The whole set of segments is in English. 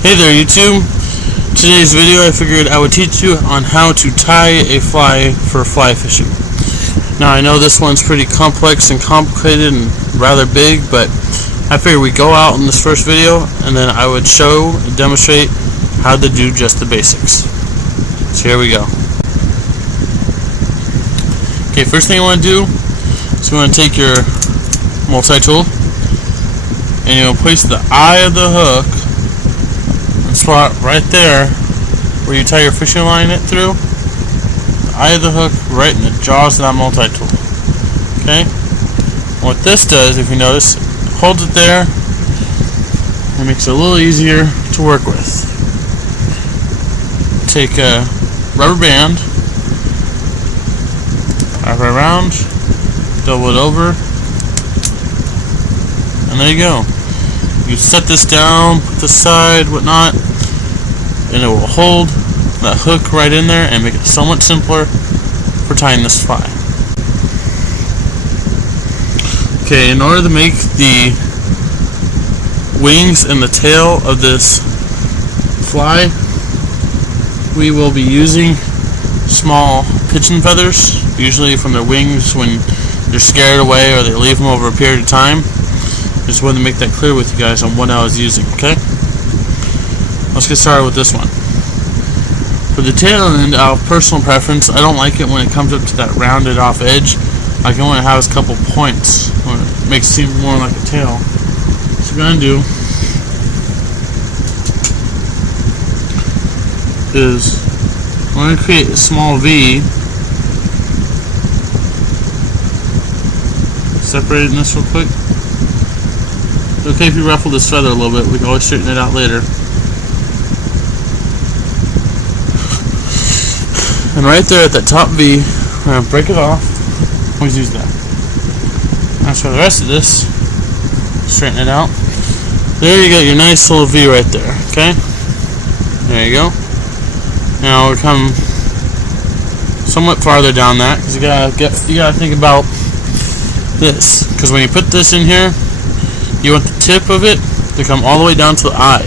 Hey there YouTube. Today's video I figured I would teach you on how to tie a fly for fly fishing. Now I know this one's pretty complex and complicated and rather big, but I figured we'd go out in this first video and then I would show and demonstrate how to do just the basics. So here we go. Okay, first thing you want to do is you want to take your multi-tool and you'll place the eye of the hook and slot right there where you tie your fishing line it through. The eye of the hook right in the jaws of that multi-tool. Okay? What this does, if you notice, holds it there and makes it a little easier to work with. Take a rubber band, wrap it around, double it over, and there you go. You set this down, put this side, whatnot, and it will hold that hook right in there and make it so much simpler for tying this fly. Okay, in order to make the wings and the tail of this fly, we will be using small pigeon feathers, usually from their wings when they're scared away or they leave them over a period of time. Just wanted to make that clear with you guys on what I was using, okay? Let's get started with this one. For the tail end, out of personal preference, I don't like it when it comes up to that rounded off edge. I can only have a couple points when it makes it seem more like a tail. So what I'm going to do is I'm going to create a small V, separating this real quick. It's okay if you ruffle this feather a little bit, we can always straighten it out later. And right there at that top V, we're going to break it off. Always use that. As for the rest of this, straighten it out. There you go, your nice little V right there, okay? There you go. Now we come somewhat farther down that, because you gotta think about this. Because when you put this in here, you want the tip of it to come all the way down to the eye,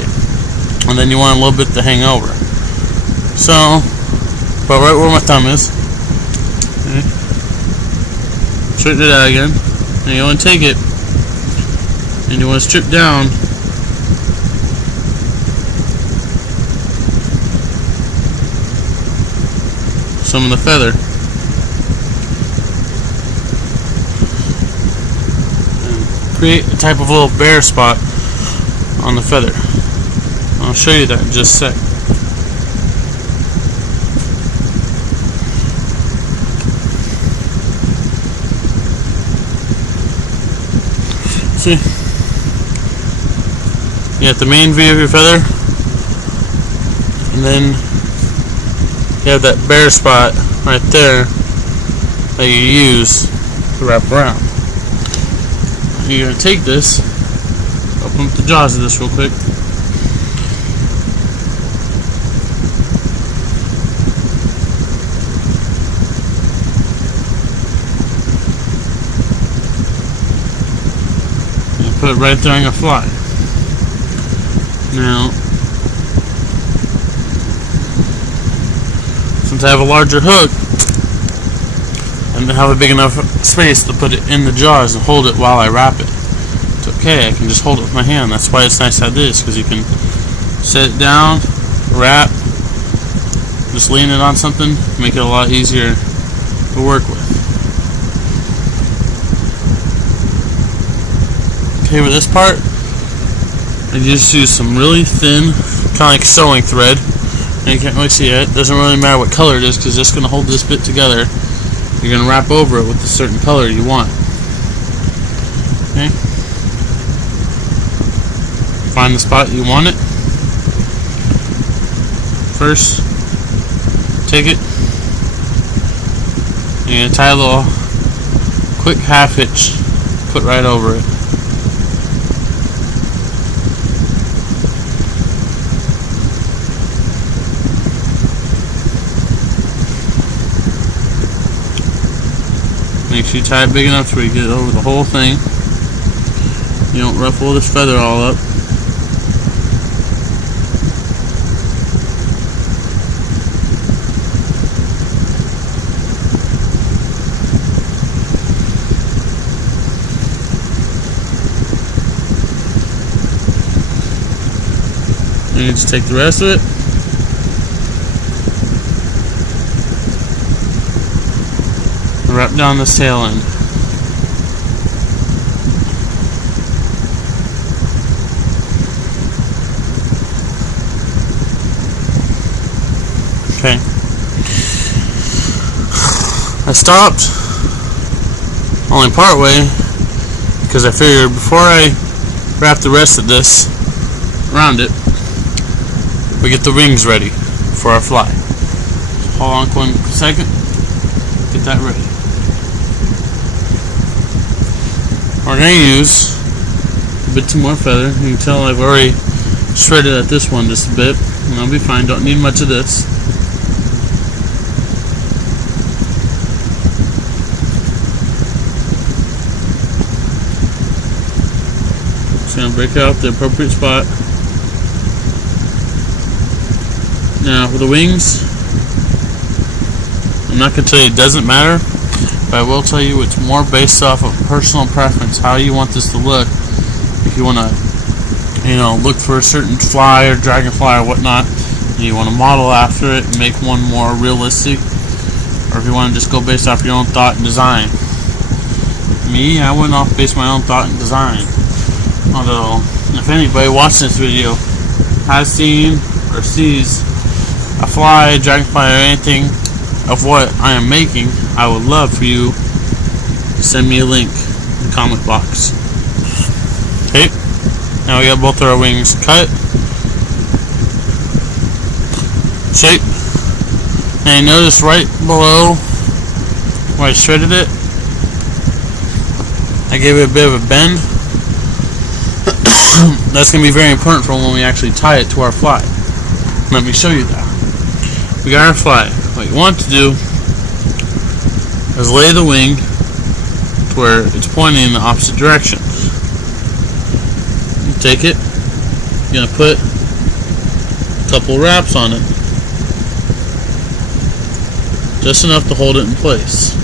and then you want a little bit to hang over. So, but right where my thumb is, okay. Straighten it out again, and you want to take it, and you want to strip down some of the feather. Create a type of little bare spot on the feather. I'll show you that in just a sec. See? You got the main V of your feather, and then you have that bare spot right there that you use to wrap around. You're going to take this, open up the jaws of this real quick. And put it right there on your fly. Now, since I have a larger hook, and have a big enough space to put it in the jaws and hold it while I wrap it. It's okay, I can just hold it with my hand. That's why it's nice to have this, because you can set it down, wrap, just lean it on something, make it a lot easier to work with. Okay, with this part, I just use some really thin, kind of like sewing thread, and you can't really see it. It doesn't really matter what color it is, because it's just going to hold this bit together. You're going to wrap over it with a certain color you want. Okay? Find the spot you want it. First, take it. You're going to tie a little quick half hitch, put right over it. Make sure you tie it big enough so you get it over the whole thing. You don't ruffle this feather all up. Then you just take the rest of it. And wrap down this tail end. Okay. I stopped only part way because I figured before I wrap the rest of this around it, we get the wings ready for our fly. Hold on 1 second. Get that ready. We're going to use a bit more feather. You can tell I've already shredded at this one just a bit, and I'll be fine. Don't need much of this. Just going to break out the appropriate spot. Now for the wings, I'm not going to tell you it doesn't matter, but I will tell you it's more based off of personal preference, how you want this to look. If you want to, look for a certain fly or dragonfly or whatnot, and you want to model after it and make one more realistic, or if you want to just go based off your own thought and design. Me, I went off based my own thought and design. Although, if anybody watching this video has seen or sees a fly, dragonfly, or anything of what I am making, I would love for you to send me a link in the comment box. Okay, now we got both of our wings cut, shape, and notice right below where I shredded it, I gave it a bit of a bend. That's going to be very important for when we actually tie it to our fly. Let me show you that. We got our fly. What you want to do is lay the wing to where it's pointing in the opposite direction. You take it, you're going to put a couple wraps on it. Just enough to hold it in place.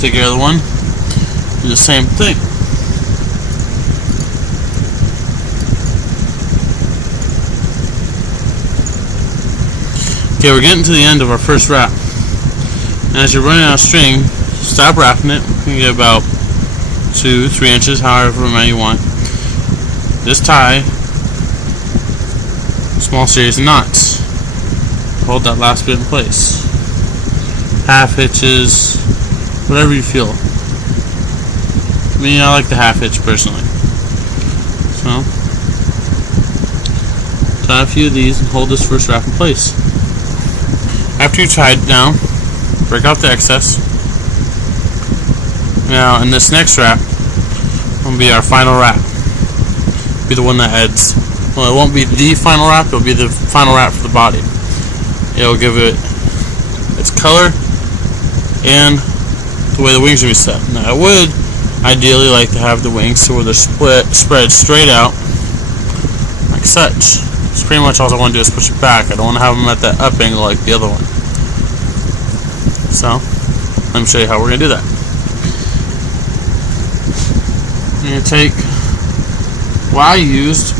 Take your other one, do the same thing. Okay, we're getting to the end of our first wrap. And as you're running out of string, stop wrapping it. You can get about 2-3 inches, however many you want. Just tie a small series of knots. Hold that last bit in place. Half hitches, whatever you feel. I like the half hitch personally. So, tie a few of these and hold this first wrap in place. After you tie it down, break out the excess. Now, in this next wrap, will be our final wrap. Be the one that adds. Well, it won't be the final wrap. It'll be the final wrap for the body. It'll give it its color and the way the wings are going to be set. Now, I would ideally like to have the wings so where they're spread straight out like such. It's pretty much all I want to do is push it back. I don't want to have them at that up angle like the other one. So, let me show you how we're going to do that. I'm going to take what I used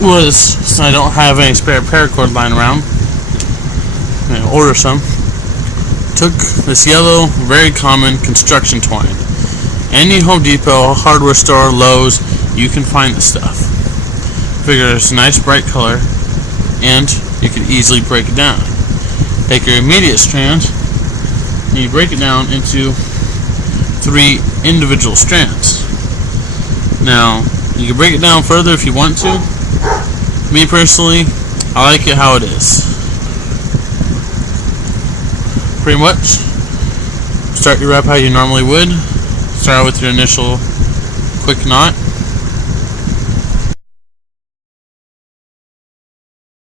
was, since I don't have any spare paracord lying around, I'm going to order some. Took this yellow, very common construction twine. Any Home Depot, hardware store, Lowe's, you can find this stuff. Figure it's a nice bright color, and you can easily break it down. Take your immediate strand, and you break it down into 3 individual strands. Now, you can break it down further if you want to. Me personally, I like it how it is. Pretty much, start your wrap how you normally would. Start out with your initial quick knot.